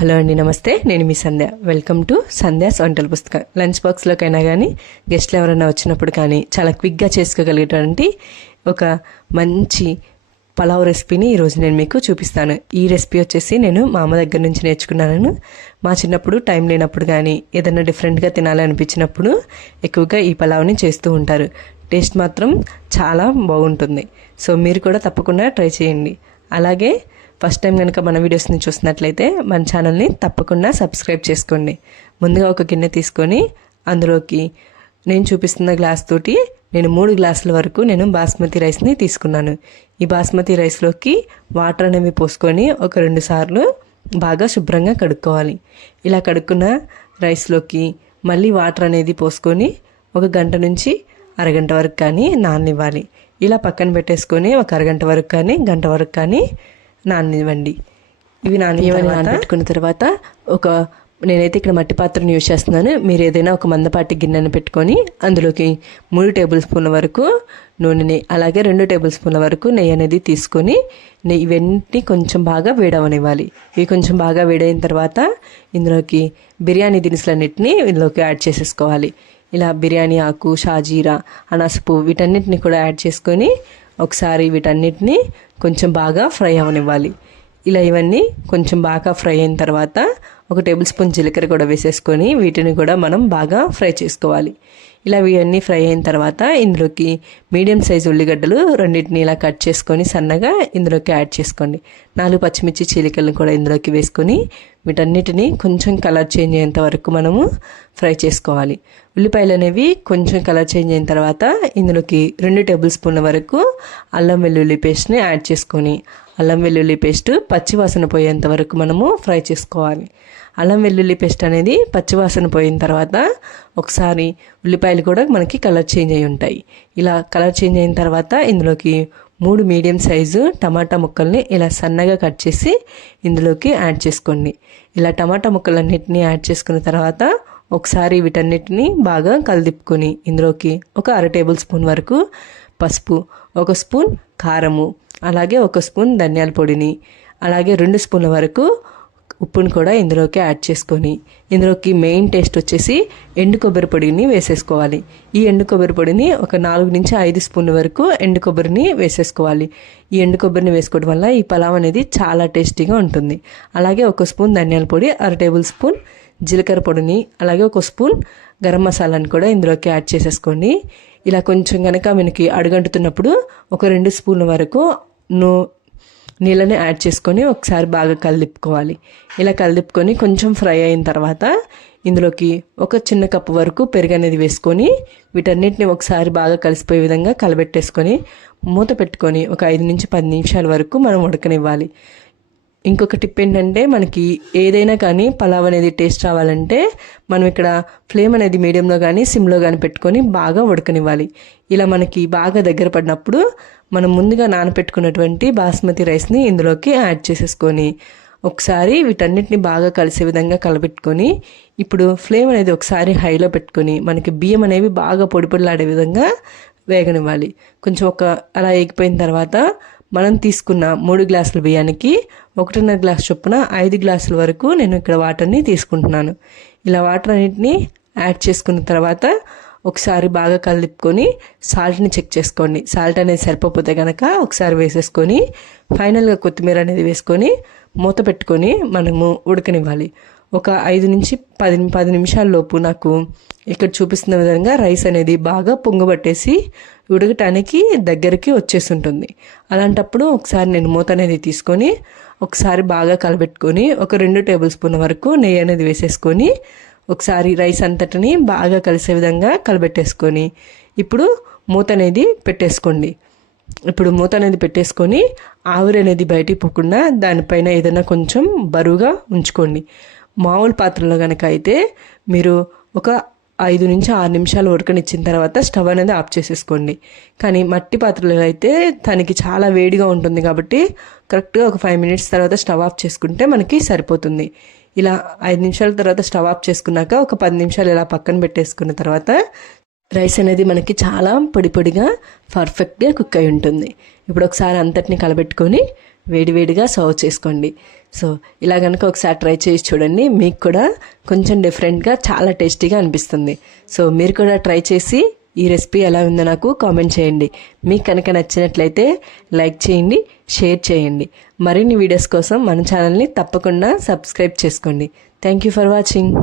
Hello అండి, నమస్తే. నేను మీ సంధ్య. వెల్కమ్ టు సంధ్యాస్ వంటల పుస్తకం. లంచ్ బాక్స్లోకైనా కానీ గెస్ట్లు ఎవరైనా వచ్చినప్పుడు కానీ చాలా క్విక్గా చేసుకోగలిగేటువంటి ఒక మంచి పలావ్ రెసిపీని ఈరోజు నేను మీకు చూపిస్తాను. ఈ రెసిపీ వచ్చేసి నేను మా అమ్మ దగ్గర నుంచి నేర్చుకున్నాను. మా చిన్నప్పుడు టైం లేనప్పుడు కానీ ఏదైనా డిఫరెంట్గా తినాలనిపించినప్పుడు ఎక్కువగా ఈ పలావ్ని చేస్తూ ఉంటారు. టేస్ట్ మాత్రం చాలా బాగుంటుంది. సో మీరు కూడా తప్పకుండా ట్రై చేయండి. అలాగే ఫస్ట్ టైం కనుక మన వీడియోస్ని చూసినట్లయితే మన ఛానల్ని తప్పకుండా సబ్స్క్రైబ్ చేసుకోండి. ముందుగా ఒక గిన్నె తీసుకొని అందులోకి నేను చూపిస్తున్న గ్లాస్ తోటి నేను 3 గ్లాసుల వరకు నేను బాస్మతి రైస్ని తీసుకున్నాను. ఈ బాస్మతి రైస్లోకి వాటర్ అనేవి పోసుకొని ఒక 2 సార్లు బాగా శుభ్రంగా కడుక్కోవాలి. ఇలా కడుక్కున్న రైస్లోకి మళ్ళీ వాటర్ అనేది పోసుకొని 1 గంట నుంచి అరగంట వరకు కానీ నాననివ్వాలి. ఇలా పక్కన పెట్టేసుకొని ఒక అరగంట వరకు కానీ గంట వరకు కానీ నాననివ్వండి. ఇవి నానబెట్టుకున్న తర్వాత నేనైతే ఇక్కడ మట్టి పాత్రను యూజ్ చేస్తున్నాను. మీరు ఏదైనా ఒక మందపాటి గిన్నెను పెట్టుకొని అందులోకి 3 టేబుల్ స్పూన్ల వరకు నూనెని, అలాగే 2 టేబుల్ స్పూన్ల వరకు నెయ్యి అనేది తీసుకొని ఇవన్నీ కొంచెం బాగా వేడవనివ్వాలి. ఇవి కొంచెం బాగా వేడైన తర్వాత ఇందులోకి బిర్యానీ దినుసులన్నింటినీ ఇందులోకి యాడ్ చేసేసుకోవాలి. ఇలా బిర్యానీ ఆకు, షాజీరా, అనాసపు వీటన్నిటిని కూడా యాడ్ చేసుకొని ఒకసారి వీటన్నిటిని కొంచెం బాగా ఫ్రై అవనివ్వాలి. ఇలా ఇవన్నీ కొంచెం బాగా ఫ్రై అయిన తర్వాత 1 టేబుల్ స్పూన్ జీలకర్ర కూడా వేసేసుకొని వీటిని కూడా మనం బాగా ఫ్రై చేసుకోవాలి. ఇలా ఇవన్నీ ఫ్రై అయిన తర్వాత ఇందులోకి మీడియం సైజు ఉల్లిగడ్డలు 2 ఇలా కట్ చేసుకొని సన్నగా ఇందులోకి యాడ్ చేసుకోండి. 4 పచ్చిమిర్చి చీలికలను కూడా ఇందులోకి వేసుకొని వీటన్నిటిని కొంచెం కలర్ చేంజ్ అయ్యేంత వరకు మనము ఫ్రై చేసుకోవాలి. ఉల్లిపాయలు అనేవి కొంచెం కలర్ చేంజ్ అయిన తర్వాత ఇందులోకి 2 టేబుల్ స్పూన్ల వరకు అల్లం వెల్లుల్లి పేస్ట్ని యాడ్ చేసుకొని అల్లం వెల్లుల్లి పేస్ట్ పచ్చివాసన పోయేంత వరకు మనము ఫ్రై చేసుకోవాలి. అల్లం వెల్లుల్లి పేస్ట్ అనేది పచ్చివాసన పోయిన తర్వాత ఒకసారి ఉల్లిపాయలు కూడా మనకి కలర్ చేంజ్ అయి ఉంటాయి. ఇలా కలర్ చేంజ్ అయిన తర్వాత ఇందులోకి 3 మీడియం సైజు టమాటా ముక్కల్ని ఇలా సన్నగా కట్ చేసి ఇందులోకి యాడ్ చేసుకోండి. ఇలా టమాటా ముక్కలన్నిటిని యాడ్ చేసుకున్న తర్వాత ఒకసారి వీటన్నిటిని బాగా కలదిప్పుకొని ఇందులోకి ఒక 1/2 టేబుల్ స్పూన్ వరకు పసుపు, 1 స్పూన్ కారము, అలాగే 1 స్పూన్ ధనియాల పొడిని, అలాగే 2 స్పూన్ల వరకు ఉప్పును కూడా ఇందులోకి యాడ్ చేసుకొని ఇందులోకి మెయిన్ టేస్ట్ వచ్చేసి ఎండు కొబ్బరి పొడిని వేసేసుకోవాలి. ఈ ఎండు కొబ్బరి పొడిని ఒక 4 నుంచి 5 స్పూన్ల వరకు ఎండు కొబ్బరిని వేసేసుకోవాలి. ఈ ఎండు కొబ్బరిని వేసుకోవడం వల్ల ఈ పలావ్ అనేది చాలా టేస్టీగా ఉంటుంది. అలాగే 1 స్పూన్ ధనియాల పొడి, 1/2 టేబుల్ స్పూన్ జీలకర్ర పొడిని, అలాగే 1 స్పూన్ గరం మసాలాని కూడా ఇందులోకి యాడ్ చేసేసుకోండి. ఇలా కొంచెం కనుక మనకి అడుగంటుతున్నప్పుడు ఒక 2 స్పూన్ల వరకు నీళ్ళని యాడ్ చేసుకొని ఒకసారి బాగా కలిపుకోవాలి. ఇలా కలిపుకొని కొంచెం ఫ్రై అయిన తర్వాత ఇందులోకి 1 చిన్న కప్పు వరకు పెరుగు అనేది వేసుకొని వీటన్నిటిని ఒకసారి బాగా కలిసిపోయే విధంగా కలబెట్టేసుకొని మూత పెట్టుకొని ఒక 5 నుంచి 10 నిమిషాల వరకు మనం ఉడకనివ్వాలి. ఇంకొక టిప్ ఏంటంటే, మనకి ఏదైనా కానీ పలావ్ అనేది టేస్ట్ రావాలంటే మనం ఇక్కడ ఫ్లేమ్ అనేది మీడియంలో కానీ సిమ్లో కానీ పెట్టుకొని బాగా ఉడకనివ్వాలి. ఇలా మనకి బాగా దగ్గర పడినప్పుడు మనం ముందుగా నానపెట్టుకున్నటువంటి బాస్మతి రైస్ని ఇందులోకి యాడ్ చేసేసుకొని ఒకసారి వీటన్నిటిని బాగా కలిసే విధంగా కలబెట్టుకొని ఇప్పుడు ఫ్లేమ్ అనేది ఒకసారి హైలో పెట్టుకొని మనకి బియ్యం అనేవి బాగా పొడిలాడే విధంగా వేగనివ్వాలి. కొంచెం అలా ఎగిపోయిన తర్వాత మనం తీసుకున్న 3 గ్లాసుల బియ్యానికి 1.5 గ్లాస్ చొప్పున 5 గ్లాసుల వరకు నేను ఇక్కడ వాటర్ని తీసుకుంటున్నాను. ఇలా వాటర్ అన్నింటినీ యాడ్ చేసుకున్న తర్వాత ఒకసారి బాగా కలుపుకొని సాల్ట్ని చెక్ చేసుకోండి. సాల్ట్ అనేది సరిపోతే కనుక ఒకసారి వేసేసుకొని ఫైనల్గా కొత్తిమీర అనేది వేసుకొని మూత పెట్టుకొని మనము ఉడకనివ్వాలి. ఒక 5 నుంచి 10 నిమిషాల లోపు నాకు ఇక్కడ చూపిస్తున్న విధంగా రైస్ అనేది బాగా పొంగబట్టేసి ఉడకటానికి దగ్గరికి వచ్చేసి ఉంటుంది. అలాంటప్పుడు ఒకసారి నేను మూత అనేది తీసుకొని ఒకసారి బాగా కలబెట్టుకొని ఒక 2 టేబుల్ స్పూన్ల వరకు నెయ్యి అనేది వేసేసుకొని ఒకసారి రైస్ అంతటిని బాగా కలిసే విధంగా కలబెట్టేసుకొని ఇప్పుడు మూత అనేది పెట్టేసుకోండి. ఇప్పుడు మూత అనేది పెట్టేసుకొని ఆవిరి అనేది బయటికి పోకుండా దానిపైన ఏదైనా కొంచెం బరువుగా ఉంచుకోండి. మామూలు పాత్రలో కనుక అయితే మీరు ఒక 5 నుంచి 6 నిమిషాలు ఉడకనిచ్చిన తర్వాత స్టవ్ అనేది ఆఫ్ చేసేసుకోండి. కానీ మట్టి పాత్రలో అయితే దానికి చాలా వేడిగా ఉంటుంది కాబట్టి కరెక్ట్గా ఒక 5 మినిట్స్ తర్వాత స్టవ్ ఆఫ్ చేసుకుంటే మనకి సరిపోతుంది. ఇలా 5 నిమిషాల తర్వాత స్టవ్ ఆఫ్ చేసుకున్నాక ఒక 10 నిమిషాలు ఇలా పక్కన పెట్టేసుకున్న తర్వాత రైస్ అనేది మనకి చాలా పొడిగా పర్ఫెక్ట్గా కుక్ అయి ఉంటుంది. ఇప్పుడు ఒకసారి అంతటిని కలబెట్టుకొని వేడివేడిగా సర్వ్ చేసుకోండి. సో ఇలా కనుక ఒకసారి ట్రై చేసి చూడండి, మీకు కూడా కొంచెం డిఫరెంట్గా చాలా టేస్టీగా అనిపిస్తుంది. సో మీరు కూడా ట్రై చేసి ఈ రెసిపీ ఎలా ఉందో నాకు కామెంట్ చేయండి. మీకు కనుక నచ్చినట్లయితే లైక్ చేయండి, షేర్ చేయండి. మరిన్ని వీడియోస్ కోసం మన ఛానల్ని తప్పకుండా సబ్స్క్రైబ్ చేసుకోండి. Thank you for watching.